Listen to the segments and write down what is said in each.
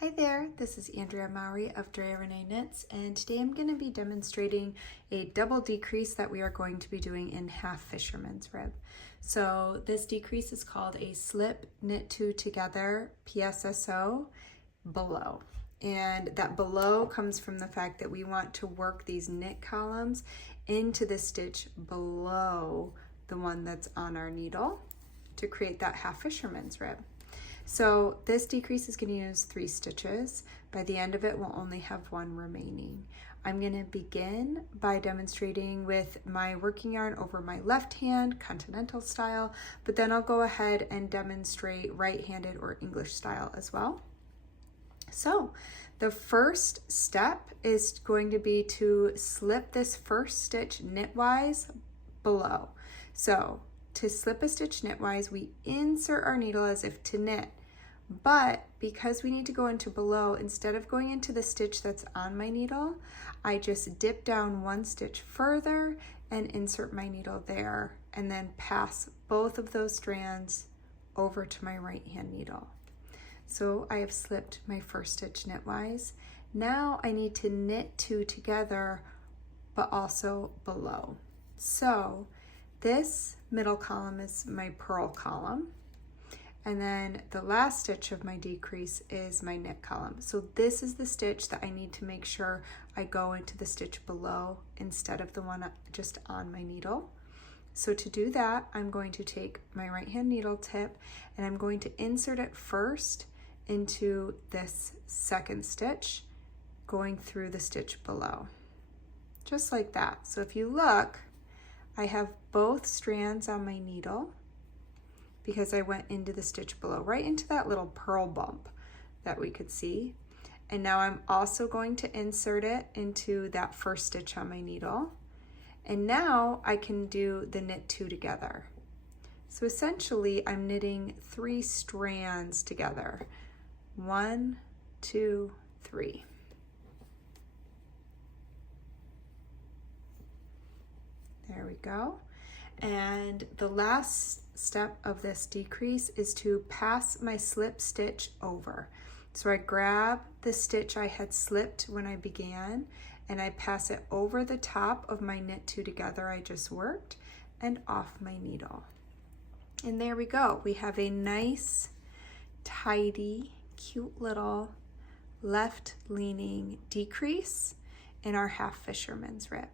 Hi there, this is Andrea Mowry of Drea Renee Knits, and today I'm going to be demonstrating a double decrease that we are going to be doing in half fisherman's rib. So this decrease is called a Sl-k2tog PSSO below. And that below comes from the fact that we want to work these knit columns into the stitch below the one that's on our needle to create that half fisherman's rib. So this decrease is going to use 3 stitches. By the end of it, we'll only have 1 remaining. I'm going to begin by demonstrating with my working yarn over my left hand, continental style, but then I'll go ahead and demonstrate right-handed or English style as well. So the first step is going to be to slip this first stitch knitwise below. So to slip a stitch knitwise, we insert our needle as if to knit, but because we need to go into below, instead of going into the stitch that's on my needle, I just dip down 1 stitch further and insert my needle there, and then pass both of those strands over to my right hand needle. So I have slipped my first stitch knitwise. Now I need to knit 2 together, but also below. So this middle column is my purl column, and then the last stitch of my decrease is my knit column. So this is the stitch that I need to make sure I go into the stitch below instead of the one just on my needle. So to do that, I'm going to take my right hand needle tip and I'm going to insert it first into this second stitch, going through the stitch below, just like that. So if you look, I have both strands on my needle because I went into the stitch below, right into that little purl bump that we could see. And now I'm also going to insert it into that first stitch on my needle. And now I can do the knit 2 together. So essentially I'm knitting 3 strands together. 1, 2, 3. There we go. And the last step of this decrease is to pass my slip stitch over. So I grab the stitch I had slipped when I began and I pass it over the top of my knit 2 together I just worked and off my needle. And there we go. We have a nice, tidy, cute little left leaning decrease in our half fisherman's rib.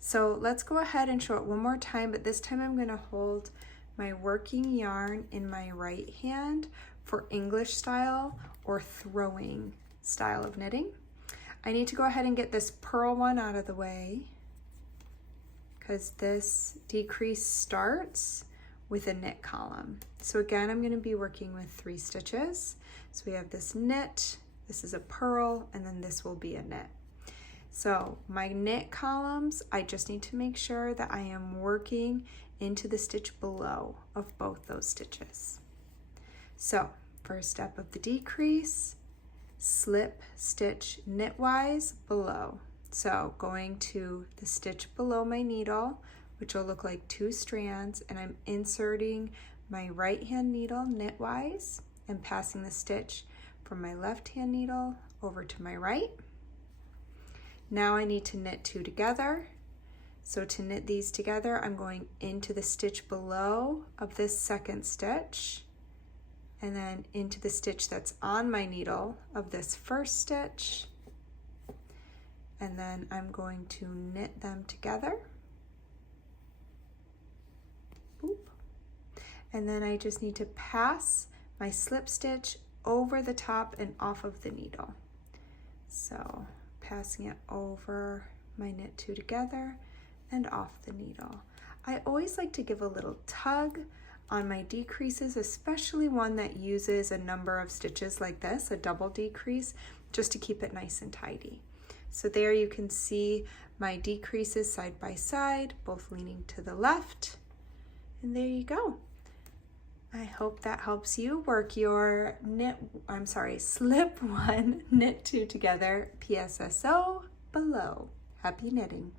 So let's go ahead and show it one more time, but this time I'm going to hold my working yarn in my right hand for English style or throwing style of knitting. I need to go ahead and get this purl one out of the way because this decrease starts with a knit column. So again, I'm going to be working with 3 stitches. So we have this knit, this is a purl, and then this will be a knit. So my knit columns, I just need to make sure that I am working into the stitch below of both those stitches. So first step of the decrease, slip stitch knitwise below. So going to the stitch below my needle, which will look like 2 strands, and I'm inserting my right hand needle knitwise and passing the stitch from my left hand needle over to my right. Now I need to knit 2 together. So to knit these together, I'm going into the stitch below of this second stitch and then into the stitch that's on my needle of this first stitch. And then I'm going to knit them together. Boop. And then I just need to pass my slip stitch over the top and off of the needle. So passing it over my knit 2 together and off the needle. I always like to give a little tug on my decreases, especially one that uses a number of stitches like this, a double decrease, just to keep it nice and tidy. So there you can see my decreases side by side, both leaning to the left, and there you go. I hope that helps you work your slip 1, knit 2 together, PSSO below. Happy knitting.